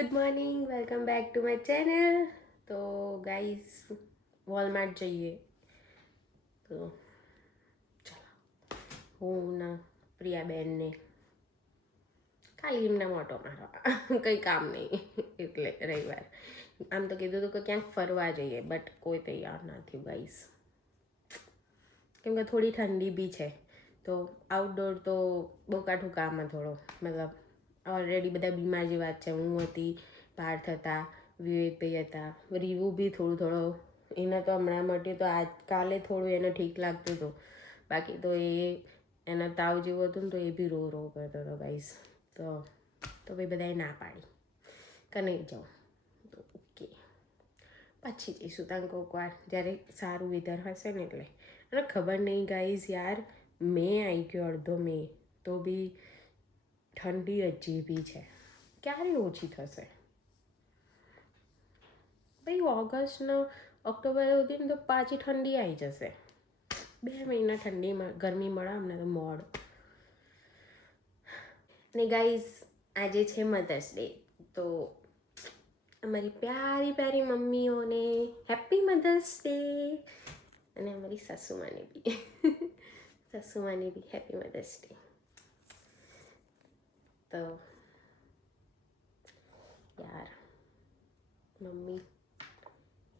Good morning, welcome back to my channel. તો guys Walmart જઈએ. તો ચાલો હું ના પ્રિયાબેનને ખાલી એમના મોટો મારવા કંઈ કામ નહીં એટલે રવિવાર. આમ તો કીધું હતું કે ક્યાંક ફરવા જઈએ બટ કોઈ તૈયાર નથી ગાઈઝ, કેમ કે થોડી ઠંડી બી છે. તો આઉટડોર તો બહુ કાઠું કામ થોડો, મતલબ ઓલરેડી બધા બીમાર જેવા જ છે. હું હતી, પાર્થ હતા, વિવેકભાઈ હતા, રીવું બી થોડો એને તો હમણાં માટે તો આજ કાલે થોડું એને ઠીક લાગતું હતું, બાકી તો એના તાવ જેવો હતું ને તો એ બી રો કરતો હતો ગાઈસ. તો ભાઈ બધાએ ના પાડી કે નહીં જાઉં. તો ઓકે, પછી જઈશું ત્યાં કોઈક વાર જ્યારે સારું વેધર હશે ને એટલે. અને ખબર નહીં ગાઈઝ યાર, મેં આવી ગયો અડધો મે તો બી ઠંડી હજી બી છે. ક્યારે ઓછી થશે ભાઈ? ઓગસ્ટનો ઓક્ટોબર સુધી ને તો પાછી ઠંડી આવી જશે. 2 મહિના ઠંડીમાં ગરમી મળે અમને તો મોડ. ને ગાઈઝ આજે છે મધર્સ ડે, તો અમારી પ્યારી પ્યારી મમ્મીઓને હેપી મધર્સ ડે. અને અમારી સાસુમાને બી હેપી મધર્સ ડે. તો યાર મમ્મી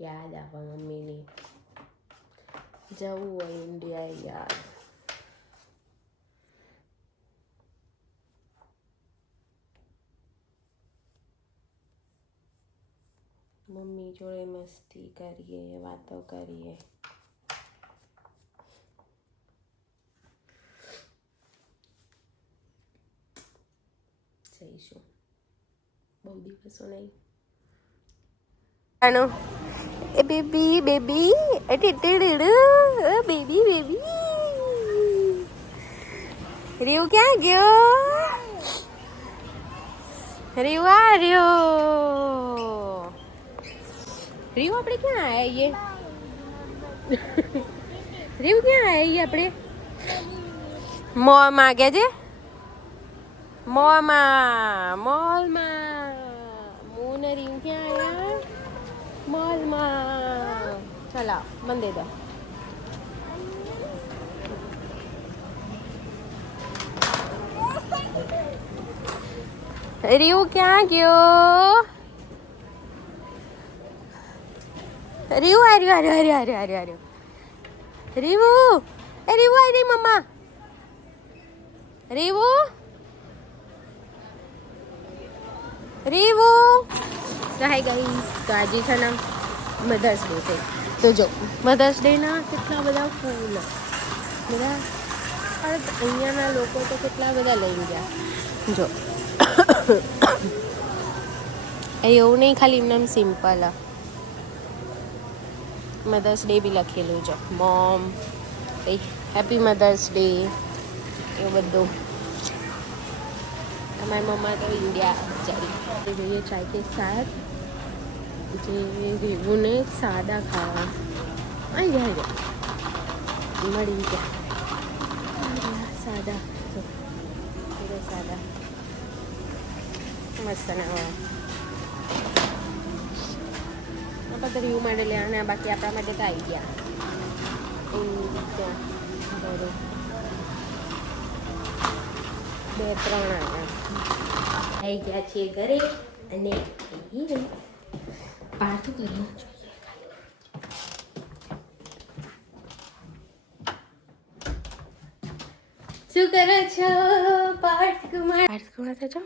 યાદ આવે, મમ્મીની જવું હોય ઇન્ડિયા યાર. મમ્મી જોડે મસ્તી કરીએ, વાતો કરીએ. જઈશું, બહુ દિવસો નહીં. આનો એ બેબી બેબી બેબી રીવ ક્યાં ગયો? રીવ આ રહ્યો. રીવ આપણે ક્યાં આવીએ? રીવ ક્યાં આવીએ આપણે? મોલમાં ગયા છે, મોલમાં હું ને રીવ ક્યાં આવ્યા? મોલમાં. ચલા મને દે દો. રીવ ક્યાં ગયો? રીવ આર્યો રીવુ એ રીવુ આવી મમ્મા. રીવુ તો હાય ગાઈસ, તો આજે છે ને મધર્સ ડે છે. તો જો મધર્સ ડેના કેટલા બધા ફૂલ બધા અહીંયાના લોકો તો કેટલા બધા લઈ ગયા. જો એવું નહીં ખાલી એમને સિમ્પલ મધર્સ ડે બી લખેલું છે. મોમ હેપી મધર્સ ડે એવું બધું. અમારી મમ્મા તો ઇન્ડિયા બિચારી જોઈએ ચાય કે સાથ જે રેવુને સાદા ખાવા અહીં જાય મળી ગયા સાદા મસ્ત ને બધા રીવ માટે લેવાના, બાકી આપણા માટે તો આવી ગયા. ત્યાં બરોબર 2-3 આવી ગયા છીએ ઘરે. અને પાર્થું કર્યું શું કરે છો પાર્થ કુમાર? થજો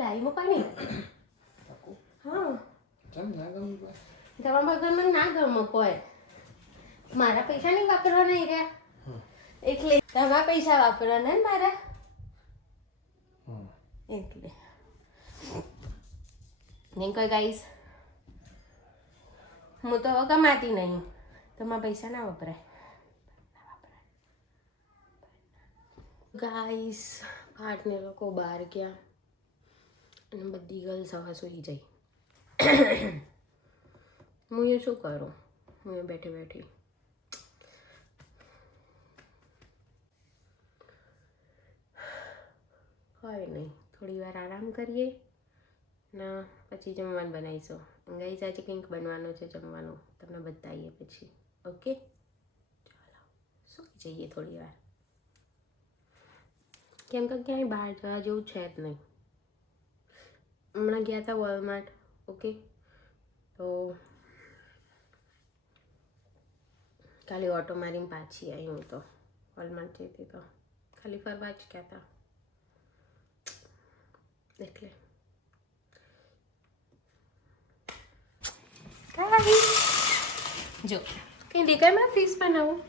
લાઈ મૂકવાની. હા તમારા વગર મને ના ગમે કોઈ. મારા પૈસા નહીં વાપરવા નહીં રહ્યા, એટલે તમારા પૈસા વાપરવા ને મારા, એટલે નહીં કોઈ ગાઈસ. હું તો હવે કમાતી નહીં, તમારા પૈસા ના વપરાય ગાઈસ. પાર્થને લોકો બહાર ગયા અને બધી ગર્લ્સ હવે સૂઈ જાય. હું એ શું કરું? હું એ બેઠી કંઈ નહીં, થોડી વાર આરામ કરીએ ને પછી જમવાનું બનાવીશું. ગાઈસ આજે કંઈક બનવાનું છે જમવાનું, તમને બતાવીએ પછી. ઓકે ચાલો સુઈ જઈએ થોડી વાર, કેમ કે ક્યાંય બહાર જવા જેવું છે જ નહીં. હમણાં ગયા હતા વોલમાર્ટ. ઓકે તો ખાલી ઓટો મારીને પાછી આવી હું તો. વોલમાર્ટ જતી તો ખાલી ફરવા જ ગયા હતા એટલે. જો કંઈ દેખાયમાં ફીસ બનાવું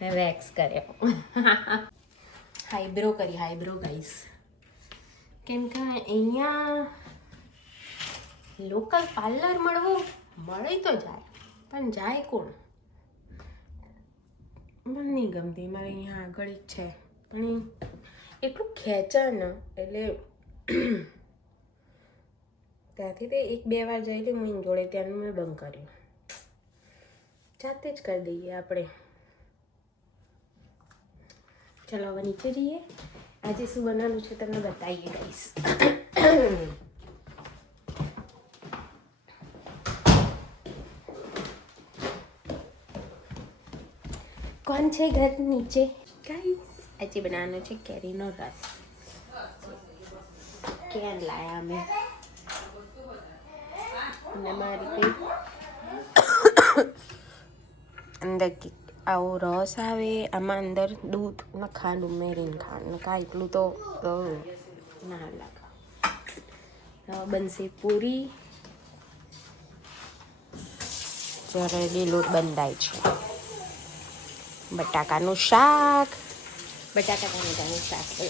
મેં વેક્સ કર્યો. હાઈબ્રો કરી, હાઈબ્રો ગાઈસ. કેમ કે અહીંયા લોકલ પાર્લર મળવું મળી તો જાય, પણ જાય કોણ? મને નહીં ગમતી. મારે અહીંયા આગળ જ છે પણ એટલું ખેંચે ને એટલે ત્યાંથી તે 1-2 વાર જઈ હતી હું જોડે, ત્યાંનું મેં બંધ કર્યું. જાતે જ કરી દઈએ આપણે. ચલો હવે નીચે જઈએ. આજે શું બનાવવાનું છે તમને બતાવીએ ગાઈસ. કોણ છે ઘર નીચે? ગાઈસ આજે બનાવવાનો છે કેરીનો રસ. કેમ લાયા અમે અને મારી કંઈ અંદર આવો રસ આવે, આમાં અંદર દૂધ ને ખાંડ ઉમેરીને ખાંડ કાંઈ એટલું તો ના લાગે. બનશે પૂરી. જરેલી લોટ બંધાય છે. બટાકાનું શાક, બટાકા ટામેટાનું શાક છે.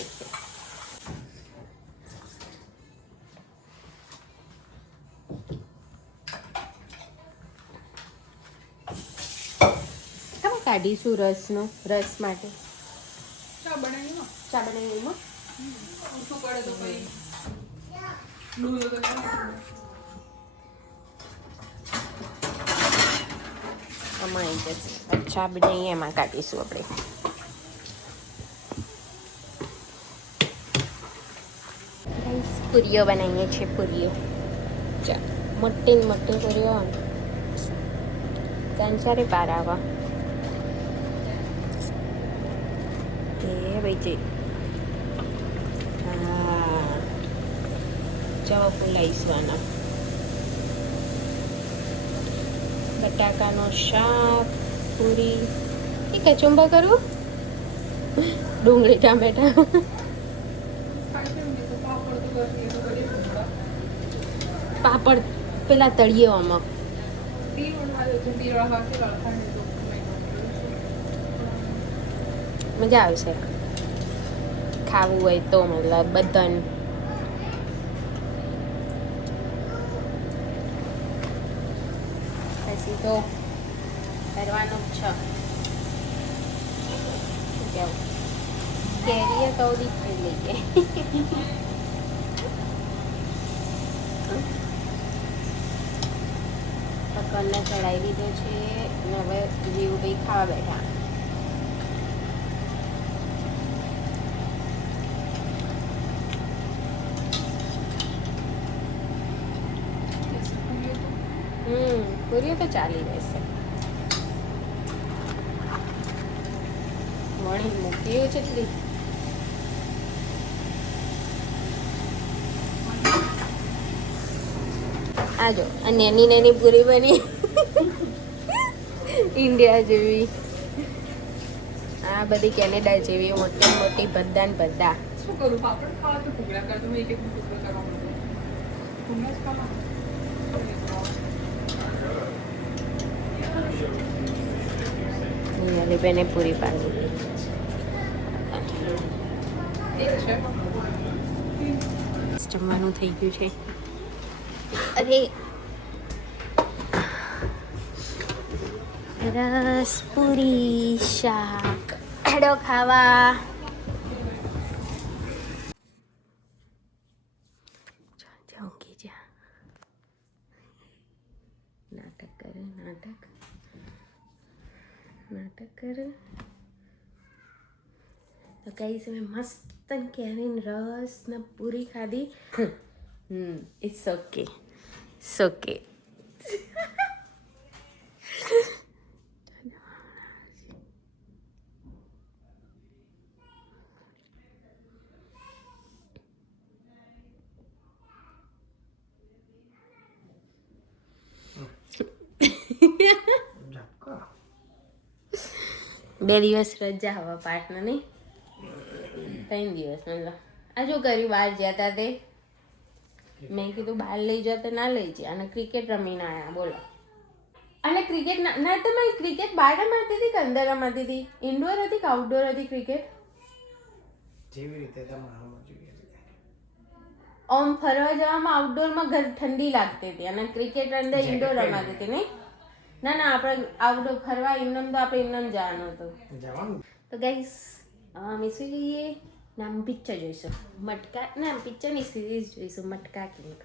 કાઢીશું રસનો, રસ માટે ચા બનાવીમાં આમાં આવી જશે. ચા બનાવીએ એમાં કાઢીશું આપણે. પૂરીઓ બનાવીએ છીએ, પૂરીઓ. ચા મોટી મોટી પૂરીઓ 3-4 પાર આવા. ભાઈ જઈ હા ચવા ફૂલાઈશવાના. બટાકાનો શાક, પૂરી. એ કચુંબર કરું, ડુંગળી ટામેટા. પાપડ પેલા તળીએ આમાં. મજા આવશે ખાવું હોય તો, મતલબ બધાને. પછી તો કરવાનું જ છે. કેવું કેરીએ તો ખાઈ લઈએ. પકડને ચડાવી દીધો છે અને હવે જેવું કંઈ ખાવા બેઠા. પૂરીઓ તો ચાલી રહેશે. વણી મૂકી છે એટલી. આજો આ નાની નાની પૂરી બની ઇન્ડિયા જેવી. આ બધી કેનેડા જેવી મોટી મોટી બધા ને બધા. શું કરું પાપડ ખાવા તો ટુકડા કરતો એક એક ટુકડો કરવાનો. બેને પૂરી પાડી. જમવાનું થઈ ગયું છે. અરે રસ, પૂરી, શાક. હેડો ખાવા. ઊંઘી જા. નાટક કરે, નાટક કરે. તો ગાઈસ અમે મસ્ત કેરીન રસ ને પૂરી ખાધી. It's okay, it's okay. બે દિવસ રજા હવા પાઠને નહીં, 3 દિવસ મતલબ. આ જો કરી બહાર જતા તે મેં કીધું બહાર લઈ જતા ના લઈ જાય અને ક્રિકેટ રમીને આવ્યા બોલો. અને ક્રિકેટ ના તમે ક્રિકેટ બહાર રમાતી હતી કે અંદર રમાતી હતી? ઇન્ડોર હતી કે આઉટડોર હતી ક્રિકેટ? જેવી રીતે તમારામાં જોઈએ આમ ફરવા જવામાં આઉટડોરમાં ઠંડી લાગતી હતી અને ક્રિકેટ અંદર ઇન્ડોર રમાતી હતી નહીં? ના ના, આપણે આઉટડોર ફરવા ઇન્ડોર તો આપણે ઇન્ડોર જવાનું હતું. જવાનું. તો ગાઈસ અમે શું જોઈએ નામ પિક્ચર જોઈશું મટકા, ના પિક્ચરની સિરીઝ જોઈશું મટકા કિંગ.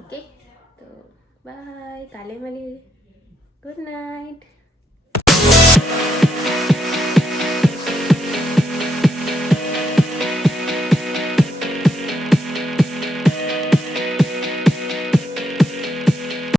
ઓકે તો બાય, કાલે મળીએ. Good night.